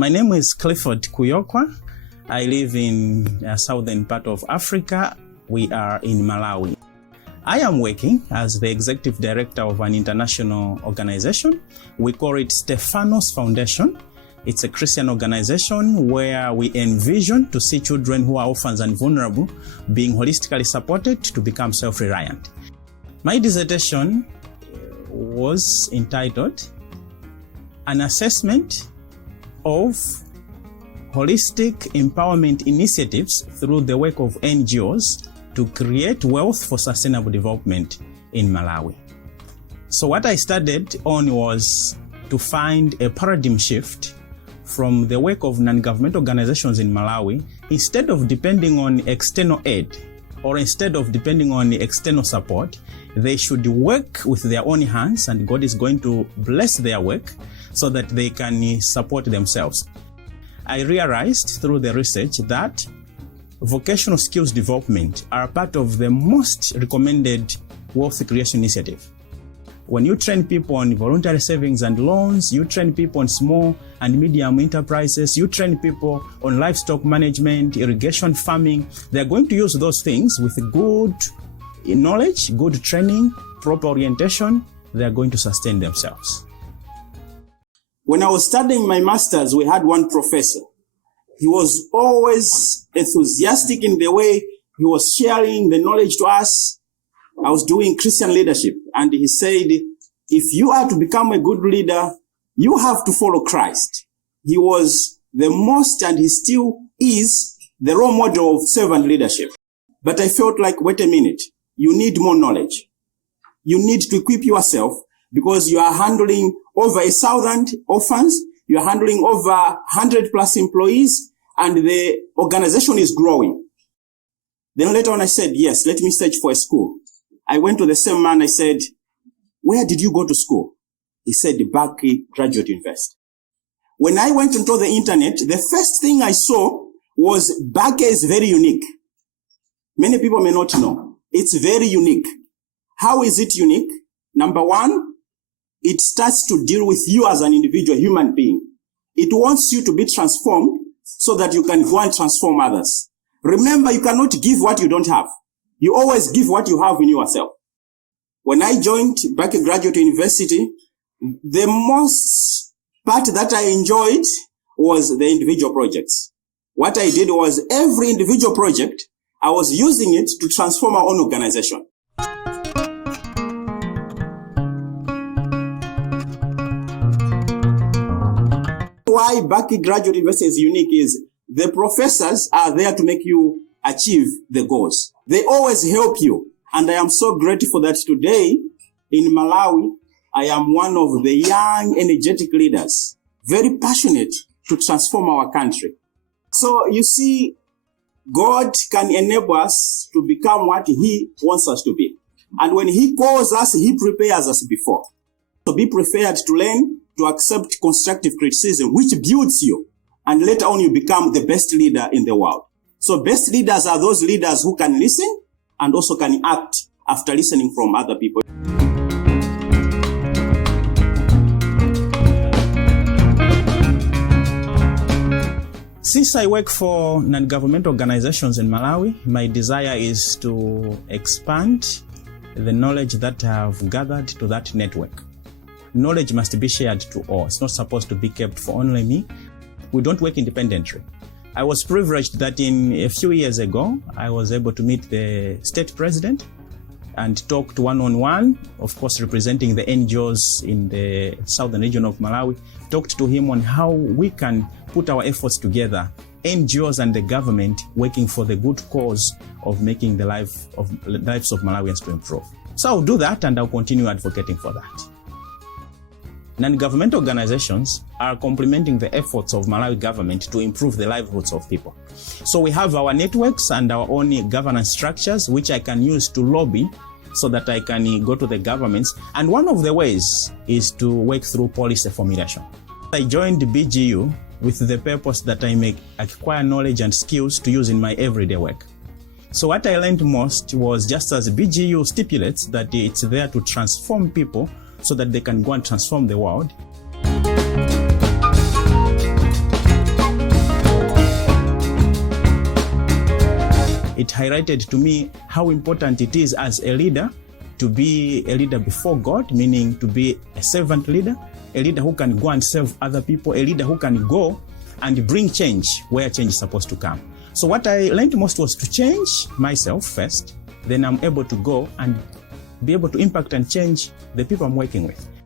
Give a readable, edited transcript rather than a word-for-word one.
My name is Clifford Kuyokwa. I live in southern part of Africa. We are in Malawi. I am working as the executive director of an international organization. We call it Stephanos Foundation. It's a Christian organization where we envision to see children who are orphans and vulnerable being holistically supported to become self-reliant. My dissertation was entitled An Assessment of Holistic Empowerment Initiatives through the work of NGOs to create wealth for sustainable development in Malawi. So what I studied on was to find a paradigm shift from the work of non-governmental organizations in Malawi. Instead of depending on external aid or instead of depending on external support, they should work with their own hands, and God is going to bless their work so that they can support themselves. I realized through the research that vocational skills development are part of the most recommended wealth creation initiative. When you train people on voluntary savings and loans, you train people on small and medium enterprises, you train people on livestock management, irrigation farming, they're going to use those things with good knowledge, good training, proper orientation, they're going to sustain themselves. When I was studying my master's, we had one professor. He was always enthusiastic in the way he was sharing the knowledge to us. I was doing Christian leadership, and he said, if you are to become a good leader, you have to follow Christ. He was the most, and he still is, the role model of servant leadership. But I felt like, wait a minute, you need more knowledge. You need to equip yourself, because you are handling over 1,000 orphans, you are handling over 100 plus employees, and the organization is growing. Then later on I said, yes, let me search for a school. I went to the same man, I said, where did you go to school? He said, DTL Graduate Dr. When I went onto the internet, the first thing I saw was Bake is very unique. Many people may not know. It's very unique. How is it unique? Number one, it starts to deal with you as an individual human being. It wants you to be transformed so that you can go and transform others. Remember, you cannot give what you don't have. You always give what you have in yourself. When I joined DTL Graduate University, the most part that I enjoyed was the individual projects. What I did was every individual project, I was using it to transform our own organization. Why DTL Graduate University is unique is the professors are there to make you achieve the goals. They always help you. And I am so grateful that today in Malawi, I am one of the young, energetic leaders, very passionate to transform our country. So you see, God can enable us to become what He wants us to be. And when He calls us, He prepares us before. So be prepared to learn, to accept constructive criticism, which builds you. And later on, you become the best leader in the world. So best leaders are those leaders who can listen and also can act after listening from other people. Since I work for non-governmental organizations in Malawi, my desire is to expand the knowledge that I've gathered to that network. Knowledge must be shared to all. It's not supposed to be kept for only me. We don't work independently. I was privileged that in a few years ago, I was able to meet the state president and talked one-on-one, of course, representing the NGOs in the southern region of Malawi, talked to him on how we can put our efforts together, NGOs and the government working for the good cause of making the lives of Malawians to improve. So I'll do that, and I'll continue advocating for that. Non-governmental organizations are complementing the efforts of Malawi government to improve the livelihoods of people. So we have our networks and our own governance structures, which I can use to lobby so that I can go to the governments. And one of the ways is to work through policy formulation. I joined BGU with the purpose that I may acquire knowledge and skills to use in my everyday work. So what I learned most was, just as BGU stipulates that it's there to transform people so that they can go and transform the world, It highlighted to me how important it is as a leader to be a leader before God, meaning to be a servant leader, a leader who can go and serve other people, a leader who can go and bring change where change is supposed to come. So what I learned most was to change myself first, then I'm able to go and be able to impact and change the people I'm working with.